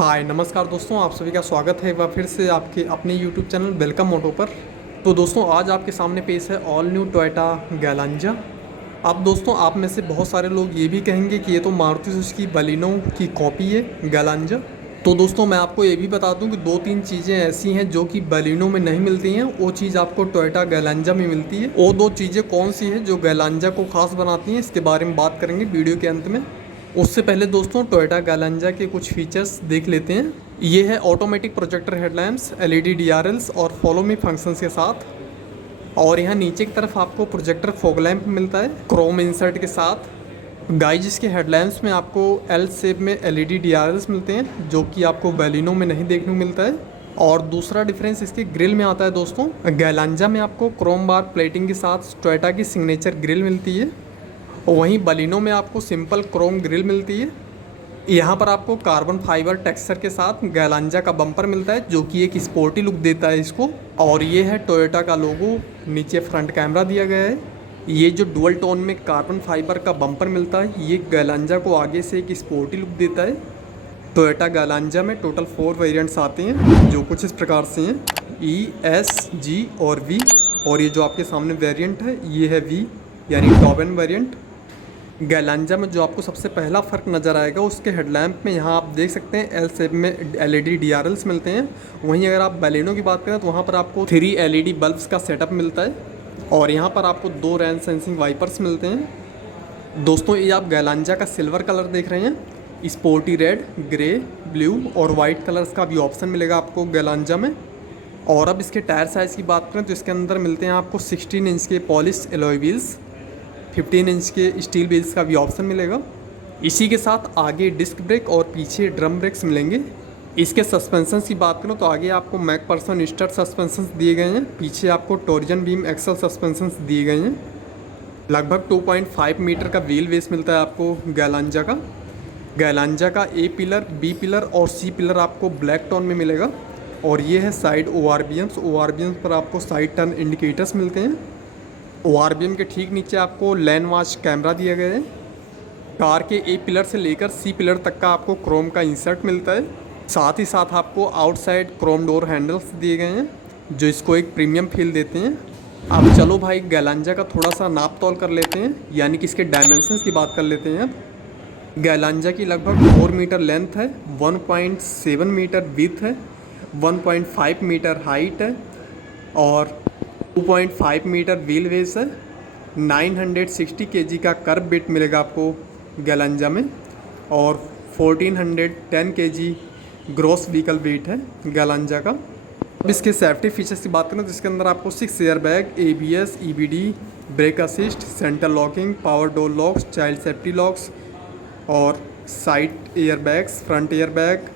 हाय नमस्कार दोस्तों, आप सभी का स्वागत है एक बार फिर से आपके अपने यूट्यूब चैनल वेलकम मोटो पर। तो दोस्तों आज आपके सामने पेश है ऑल न्यू टोयोटा गैलांजा। अब दोस्तों आप में से बहुत सारे लोग ये भी कहेंगे कि ये तो मारुति सुजुकी बलिनो की कॉपी है गैलांजा। तो दोस्तों मैं आपको ये भी बता दूं कि दो तीन चीज़ें ऐसी हैं जो कि बलिनो में नहीं मिलती हैं, वो चीज़ आपको टोयोटा गैलांजा में मिलती है। वो दो चीज़ें कौन सी हैं जो गैलांजा को खास बनाती हैं, इसके बारे में बात करेंगे वीडियो के अंत में। उससे पहले दोस्तों टोयोटा गैलांजा के कुछ फीचर्स देख लेते हैं। ये है automatic projector headlamps, LED DRLs और फॉलो मी फंक्शंस के साथ। और यहाँ नीचे की तरफ आपको प्रोजेक्टर फॉग लैंप मिलता है क्रोम इंसर्ट के साथ। गाइज इसके हेडलैम्प्स में आपको एल शेप में एलईडी डीआरएल्स मिलते हैं जो कि आपको बैलिनो में नहीं देखने को मिलता है। और दूसरा डिफरेंस इसके ग्रिल में आता है दोस्तों। गैलांजा में आपको क्रोम बार प्लेटिंग के साथ टोयोटा की सिग्नेचर ग्रिल मिलती है, वहीं बलिनो में आपको सिंपल क्रोम ग्रिल मिलती है। यहाँ पर आपको कार्बन फाइबर टेक्सचर के साथ गैलांजा का बम्पर मिलता है जो कि एक स्पोर्टी लुक देता है इसको। और ये है टोयोटा का लोगो, नीचे फ्रंट कैमरा दिया गया है। ये जो डुअल टोन में कार्बन फाइबर का बम्पर मिलता है ये गैलांजा को आगे से एक स्पोर्टी लुक देता है। टोयोटा गैलांजा में टोटल 4 वेरिएंट्स आते हैं जो कुछ इस प्रकार से हैं, ई, एस, जी और वी। और ये जो आपके सामने वेरिएंट है ये है वी यानी टॉप एंड वेरिएंट। गैलांजा में जो आपको सबसे पहला फ़र्क नज़र आएगा उसके हेडलैम्प में, यहाँ आप देख सकते हैं एल शेप में एलईडी डीआरएल्स मिलते हैं। वहीं अगर आप बैलिनो की बात करें तो वहाँ पर आपको 3 एलईडी बल्ब्स का सेटअप मिलता है। और यहाँ पर आपको 2 रेन सेंसिंग वाइपर्स मिलते हैं। दोस्तों ये आप गैलांजा का सिल्वर कलर देख रहे हैं, स्पोर्टी रेड, ग्रे, ब्लू और वाइट कलर्स का भी ऑप्शन मिलेगा आपको गैलांजा में। और अब इसके टायर साइज़ की बात करें तो इसके अंदर मिलते हैं आपको 16 इंच के पॉलिश एलॉय व्हील्स, 15 इंच के स्टील व्हील्स का भी ऑप्शन मिलेगा। इसी के साथ आगे डिस्क ब्रेक और पीछे ड्रम ब्रेक्स मिलेंगे। इसके सस्पेंशन की बात करूँ तो आगे आपको मैकफर्सन स्टड सस्पेंशन दिए गए हैं, पीछे आपको टॉर्जन बीम एक्सल सस्पेंशन दिए गए हैं। लगभग 2.5 मीटर का व्हील बेस मिलता है आपको गैलांजा का। गैलांजा का ए पिलर, बी पिलर और सी पिलर आपको ब्लैक टोन में मिलेगा। और ये है साइड ORBMs पर आपको साइड टर्न इंडिकेटर्स मिलते हैं। ORBM के ठीक नीचे आपको लैन वॉच कैमरा दिया गया है। कार के ए पिलर से लेकर सी पिलर तक का आपको क्रोम का इंसर्ट मिलता है। साथ ही साथ आपको आउटसाइड क्रोम डोर हैंडल्स दिए गए हैं जो इसको एक प्रीमियम फील देते हैं। अब चलो भाई गैलांजा का थोड़ा सा नाप तोल कर लेते हैं, यानी कि इसके डायमेंशंस की बात कर लेते हैं। अब गैलांजा की लगभग 4 मीटर लेंथ है, 1.7 मीटर विड्थ है, 1.5 मीटर हाइट है और 2.5 मीटर व्हील बेस है। 960 केजी का कर्ब वेट मिलेगा आपको गैलांजा में और 1410 केजी ग्रॉस व्हीकल वेट है गैलांजा का। अब इसके सेफ्टी फीचर्स की बात करें तो इसके अंदर आपको 6 air bag, ABS, EBD, brake assist, centre locking, power door locks, child safety locks और side air bags, front air bag,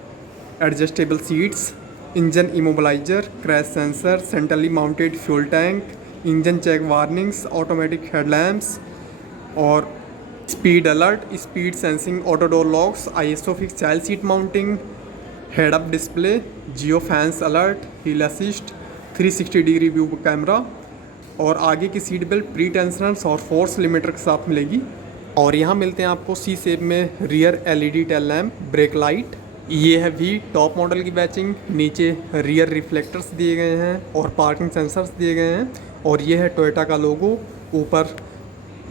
adjustable seats, engine immobiliser, crash sensor, centrally mounted fuel tank, engine check warnings, automatic headlamps और speed alert, speed sensing auto door locks, ISO fix child seat mounting, head up display, geo fence alert, hill assist, 360 degree view camera और आगे की seat belt pre tensioners और force limiter के साथ मिलेगी। और यहाँ मिलते हैं आपको सी शेप में rear LED tail lamp, brake light. ये है वी टॉप मॉडल की बैचिंग, नीचे रियर रिफ्लेक्टर्स दिए गए हैं और पार्किंग सेंसर्स दिए गए हैं। और ये है टोयोटा का लोगो,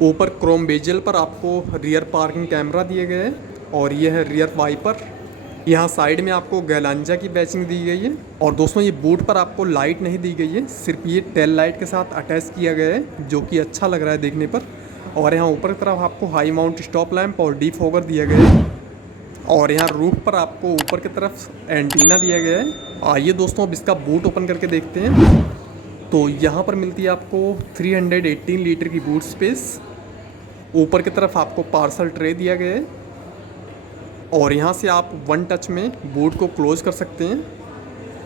ऊपर क्रोम बेजल पर आपको रियर पार्किंग कैमरा दिए गए हैं और ये है रियर वाइपर। यहाँ साइड में आपको गैलांजा की बैचिंग दी गई है। और दोस्तों ये बूट पर आपको लाइट नहीं दी गई है, सिर्फ ये टेल लाइट के साथ अटैच किया गया है जो कि अच्छा लग रहा है देखने पर। और यहाँ ऊपर की तरफ आपको हाई माउंट स्टॉप लैंप और डिफॉगर दिया गया है। और यहाँ रूफ पर आपको ऊपर की तरफ एंटीना दिया गया है। आइए दोस्तों अब इसका बूट ओपन करके देखते हैं। तो यहाँ पर मिलती है आपको 318 लीटर की बूट स्पेस। ऊपर की तरफ आपको पार्सल ट्रे दिया गया है और यहाँ से आप 1 टच में बूट को क्लोज कर सकते हैं।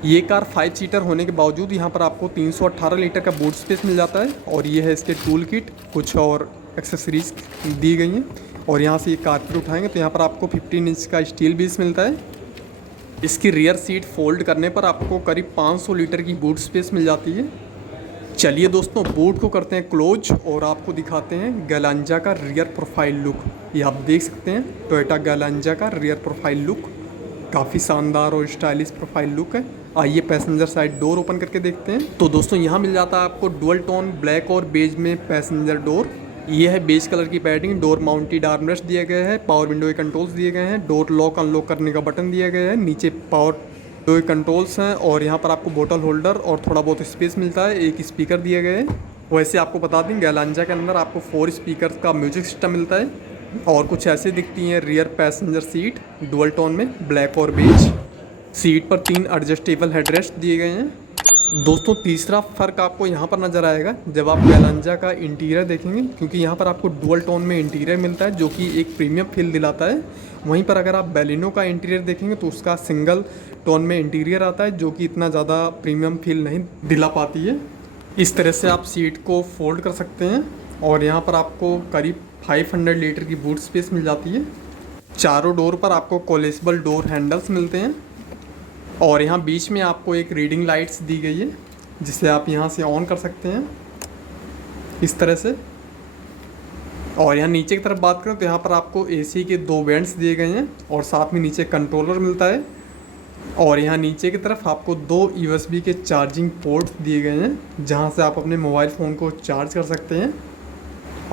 ये कार 5 सीटर होने के बावजूद यहाँ पर आपको 318 लीटर का बूट स्पेस मिल जाता है। और ये है इसके टूल किट, कुछ और एक्सेसरीज दी गई हैं। और यहाँ से ये कारपेट उठाएंगे तो यहाँ पर आपको 15 इंच का स्टील बीस मिलता है। इसकी रियर सीट फोल्ड करने पर आपको करीब 500 लीटर की बूट स्पेस मिल जाती है। चलिए दोस्तों बूट को करते हैं क्लोज और आपको दिखाते हैं गैलांजा का रियर प्रोफाइल लुक। ये आप देख सकते हैं टोयोटा गैलांजा का रियर प्रोफाइल लुक। काफ़ी शानदार और स्टाइलिश प्रोफाइल लुक है। आइए पैसेंजर साइड डोर ओपन करके देखते हैं। तो दोस्तों यहाँ मिल जाता है आपको डुअल टोन ब्लैक और बेज में पैसेंजर डोर। ये है बेज कलर की पैडिंग, डोर माउंटेड आर्मरेस्ट दिया गया है, पावर विंडो के कंट्रोल्स दिए गए हैं, डोर लॉक अनलॉक करने का बटन दिया गया है, नीचे पावर विंडो के कंट्रोल्स हैं और यहाँ पर आपको बोतल होल्डर और थोड़ा बहुत स्पेस मिलता है। एक स्पीकर दिया गया है। वैसे आपको बता दें गैलांजा के अंदर आपको 4 स्पीकर का म्यूजिक सिस्टम मिलता है और कुछ ऐसे दिखती हैं rear passenger seat dual tone में ब्लैक और बेज। सीट पर 3 एडजस्टेबल हेडरेस्ट दिए गए हैं। दोस्तों तीसरा फ़र्क आपको यहाँ पर नज़र आएगा जब आप गैलांजा का इंटीरियर देखेंगे, क्योंकि यहाँ पर आपको डुअल टोन में इंटीरियर मिलता है जो कि एक प्रीमियम फील दिलाता है। वहीं पर अगर आप बैलिनो का इंटीरियर देखेंगे तो उसका सिंगल टोन में इंटीरियर आता है जो कि इतना ज़्यादा प्रीमियम फील नहीं दिला पाती है। इस तरह से आप सीट को फोल्ड कर सकते हैं और यहाँ पर आपको करीब 500 लीटर की बूट स्पेस मिल जाती है। चारों डोर पर आपको कोलेसेबल डोर हैंडल्स मिलते हैं और यहाँ बीच में आपको एक रीडिंग लाइट्स दी गई है जिसे आप यहाँ से ऑन कर सकते हैं इस तरह से। और यहाँ नीचे की तरफ बात करें तो यहाँ पर आपको एसी के 2 वेंट्स दिए गए हैं और साथ में नीचे कंट्रोलर मिलता है। और यहाँ नीचे की तरफ आपको 2 USB के चार्जिंग पोर्ट दिए गए हैं जहाँ से आप अपने मोबाइल फ़ोन को चार्ज कर सकते हैं।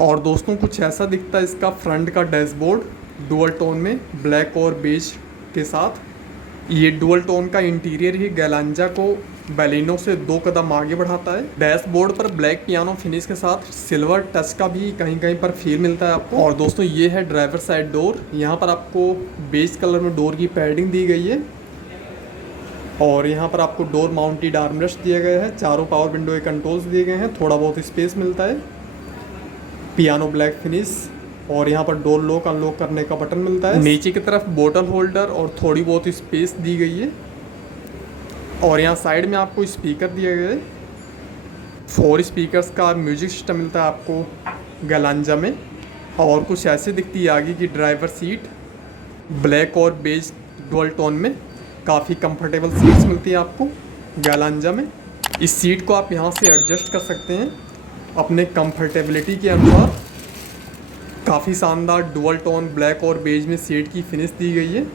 और दोस्तों कुछ ऐसा दिखता है इसका फ्रंट का डैशबोर्ड डुअल टोन में ब्लैक और बेज के साथ। ये डुअल टोन का इंटीरियर ही गैलांजा को बैलिनो से 2 कदम आगे बढ़ाता है। डैशबोर्ड पर ब्लैक पियानो फिनिश के साथ सिल्वर टच का भी कहीं कहीं पर फील मिलता है आपको। और दोस्तों ये है ड्राइवर साइड डोर। यहाँ पर आपको बेज कलर में डोर की पैडिंग दी गई है और यहाँ पर आपको डोर माउंटेड आर्मरेस्ट दिया गया है। चारों पावर विंडो के कंट्रोल्स दिए गए हैं, थोड़ा बहुत स्पेस मिलता है, पियानो ब्लैक फिनिश और यहाँ पर डोर लॉक अनलॉक करने का बटन मिलता है। नीचे की तरफ बोतल होल्डर और थोड़ी बहुत स्पेस दी गई है और यहाँ साइड में आपको स्पीकर दिए गए 4 स्पीकर्स का म्यूजिक सिस्टम मिलता है आपको गैलांजा में। और कुछ ऐसे दिखती है आगे की ड्राइवर सीट ब्लैक और बेज डुअल टोन में। काफ़ी कंफर्टेबल सीट्स मिलती है आपको गैलांजा में। इस सीट को आप यहाँ से एडजस्ट कर सकते हैं अपने कंफर्टेबिलिटी के अनुसार। काफ़ी शानदार डुअल टोन ब्लैक और बेज में सीट की फिनिश दी गई है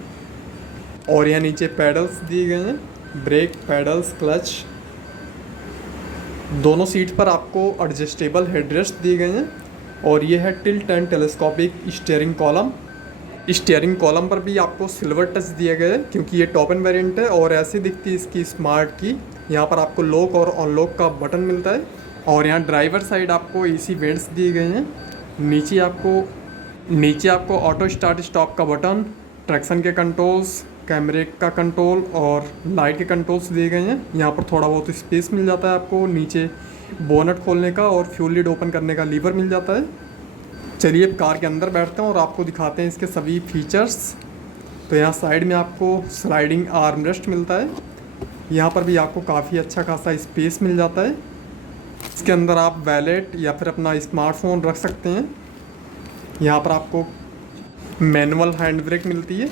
और यहाँ नीचे पैडल्स दिए गए हैं, ब्रेक पैडल्स क्लच। दोनों सीट पर आपको एडजस्टेबल हेडरेस्ट दिए गए हैं और ये है tilt and telescopic steering column. Steering column पर भी आपको सिल्वर टच दिया गया है क्योंकि ये टॉप एंड वेरिएंट है और ऐसी दिखती है इसकी स्मार्ट की। यहाँ पर आपको लॉक और अनलॉक का बटन मिलता है और यहाँ ड्राइवर साइड आपको एसी वेंट्स दिए गए हैं। नीचे आपको ऑटो स्टार्ट स्टॉप का बटन, ट्रैक्शन के कंट्रोल्स, कैमरे का कंट्रोल और लाइट के कंट्रोल्स दिए गए हैं। यहाँ पर थोड़ा बहुत स्पेस मिल जाता है आपको। नीचे बोनट खोलने का और फ्यूल लिड ओपन करने का लीवर मिल जाता है। चलिए अब कार के अंदर बैठते हैं और आपको दिखाते हैं इसके सभी फीचर्स। तो यहाँ साइड में आपको स्लाइडिंग आर्मरेस्ट मिलता है। यहाँ पर भी आपको काफ़ी अच्छा खासा स्पेस मिल जाता है। इसके अंदर आप वैलेट या फिर अपना स्मार्टफोन रख सकते हैं। यहाँ पर आपको मैनुअल हैंड ब्रेक मिलती है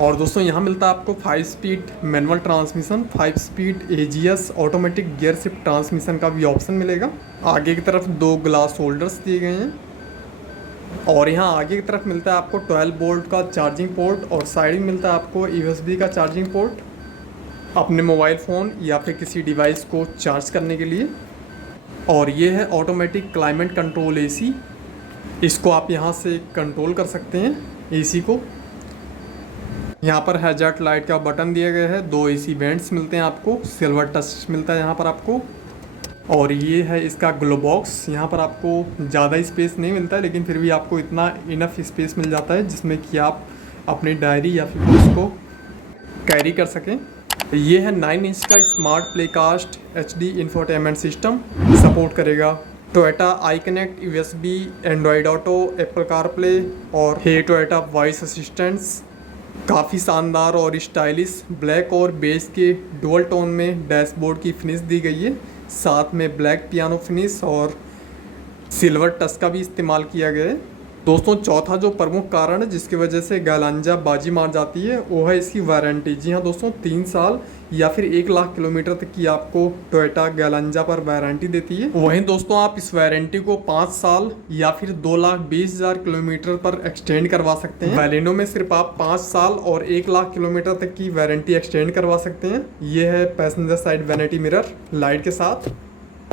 और दोस्तों यहाँ मिलता है आपको 5 speed manual transmission, 5 speed AGS automatic gear shift transmission का भी ऑप्शन मिलेगा। आगे की तरफ 2 ग्लास होल्डर्स दिए गए हैं और यहाँ आगे की तरफ मिलता है आपको 12 वोल्ट का चार्जिंग पोर्ट और साइड में मिलता है आपको USB का चार्जिंग पोर्ट अपने मोबाइल फ़ोन या फिर किसी डिवाइस को चार्ज करने के लिए। और ये है ऑटोमेटिक क्लाइमेट कंट्रोल AC। इसको आप यहाँ से कंट्रोल कर सकते हैं AC को। यहाँ पर हैजार्ड लाइट का बटन दिया गया है। 2 AC वेंट्स मिलते हैं आपको, सिल्वर टच मिलता है यहाँ पर आपको। और ये है इसका ग्लो बॉक्स। यहाँ पर आपको ज़्यादा स्पेस नहीं मिलता है लेकिन फिर भी आपको इतना इनफ स्पेस मिल जाता है जिसमें कि आप अपनी डायरी या फिर उसको कैरी कर सकें। ये है 9 इंच का smart playcast HD infotainment system support करेगा। Toyota i connect, USB, Android Auto, Apple CarPlay और हे टोयोटा वॉइस असिस्टेंट्स। काफ़ी शानदार और स्टाइलिश ब्लैक और बेज के डुअल टोन में डैशबोर्ड की फिनिश दी गई है। साथ में ब्लैक पियानो फिनिश और सिल्वर टच का भी इस्तेमाल किया गया है। दोस्तों चौथा जो प्रमुख कारण है जिसकी वजह से गैलांजा बाजी मार जाती है वो है इसकी वारंटी। जी हाँ दोस्तों, 3 साल या फिर 1 लाख किलोमीटर तक की आपको टोयोटा गैलांजा पर वारंटी देती है। वहीं दोस्तों आप इस वारंटी को 5 साल या फिर 2,20,000 किलोमीटर पर एक्सटेंड करवा सकते हैं। बैलिनो में सिर्फ आप 5 साल और 1 लाख किलोमीटर तक की वारंटी एक्सटेंड करवा सकते हैं। ये है passenger side vanity mirror light के साथ,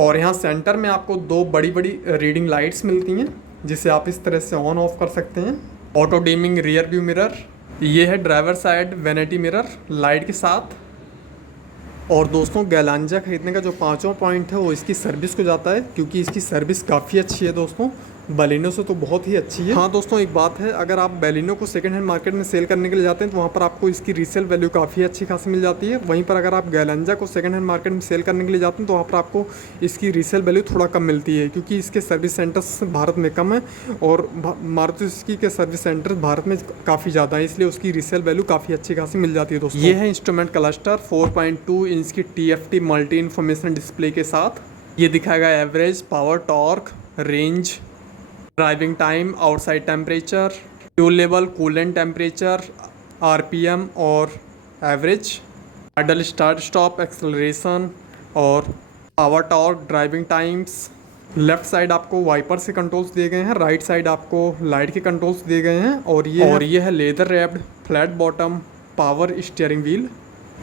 और यहाँ सेंटर में आपको 2 बड़ी बड़ी रीडिंग लाइट्स मिलती हैं जिसे आप इस तरह से ऑन ऑफ कर सकते हैं। Auto dimming rear view mirror, ये है driver side vanity mirror light के साथ। और दोस्तों गैलांजा खरीदने का जो 5वां पॉइंट है वो इसकी सर्विस को जाता है, क्योंकि इसकी सर्विस काफ़ी अच्छी है दोस्तों, बैलिनो से तो बहुत ही अच्छी है। हाँ दोस्तों एक बात है, अगर आप बैलिनो को सेकंड हैंड मार्केट में सेल करने के लिए जाते हैं तो वहाँ पर आपको इसकी रीसेल वैल्यू काफ़ी अच्छी खासी मिल जाती है। वहीं पर अगर आप गैलांजा को सेकंड हैंड मार्केट में सेल करने के लिए जाते हैं तो वहाँ पर आपको इसकी रीसेल वैल्यू थोड़ा कम मिलती है, क्योंकि इसके सर्विस सेंटर्स भारत में कम है और मारुति सुजुकी के सर्विस सेंटर भारत में काफ़ी ज़्यादा है, इसलिए उसकी रीसेल वैल्यू काफ़ी अच्छी खासी मिल जाती है दोस्तों। ये है इंस्ट्रूमेंट क्लस्टर 4.2 इंच की TFT मल्टी इन्फॉर्मेशन डिस्प्ले के साथ। ये दिखाएगा average, power, torque, range, driving time, outside temperature, fuel level, coolant temperature, RPM और average, idle start stop, acceleration और power, torque, driving times. Left side आपको wiper से controls दिए गए हैं, राइट साइड आपको लाइट के कंट्रोल्स दिए गए हैं, और ये है leather wrapped flat bottom power steering wheel.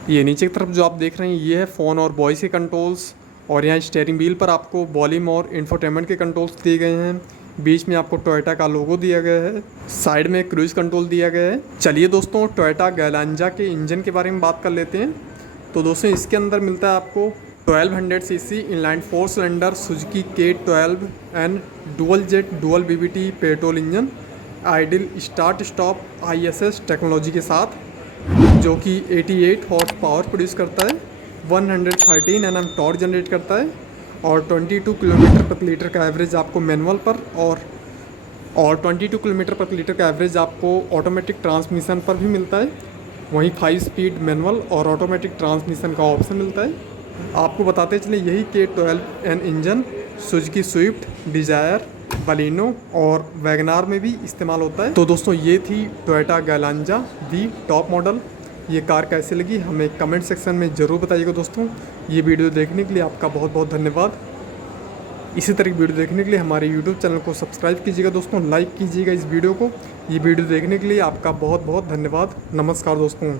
ये नीचे की तरफ जो आप देख रहे हैं ये है फ़ोन और वॉइस के कंट्रोल्स, और यहाँ स्टीयरिंग व्हील पर आपको वॉल्यूम और इंफोटेनमेंट के कंट्रोल्स दिए गए हैं। बीच में आपको टोयोटा का लोगो दिया गया है, साइड में क्रूज कंट्रोल दिया गया है। चलिए दोस्तों टोयोटा गैलांजा के इंजन के बारे में बात कर लेते हैं। तो दोस्तों इसके अंदर मिलता है आपको 1200 cc inline 4 cylinder Suzuki K12N dual jet dual BBT petrol engine, idle start stop ISS technology के साथ, जो कि 88 हॉर्स पावर प्रोड्यूस करता है, 113 Nm टॉर्क जनरेट करता है, और 22 किलोमीटर प्रति लीटर का एवरेज आपको मैनुअल पर और 22 किलोमीटर प्रति लीटर का एवरेज आपको ऑटोमेटिक ट्रांसमिशन पर भी मिलता है। वहीं 5 स्पीड मैनुअल और ऑटोमेटिक ट्रांसमिशन का ऑप्शन मिलता है। आपको बताते चले यही K12N engine Suzuki Swift, desire, Baleno और वैगनार में भी इस्तेमाल होता है। तो दोस्तों ये थी टोयोटा गैलांजा दी टॉप मॉडल। ये कार कैसे लगी हमें कमेंट सेक्शन में ज़रूर बताइएगा दोस्तों। ये वीडियो देखने के लिए आपका बहुत बहुत धन्यवाद। इसी तरह की वीडियो देखने के लिए हमारे यूट्यूब चैनल को सब्सक्राइब कीजिएगा दोस्तों, लाइक कीजिएगा इस वीडियो को। ये वीडियो देखने के लिए आपका बहुत बहुत धन्यवाद। नमस्कार दोस्तों।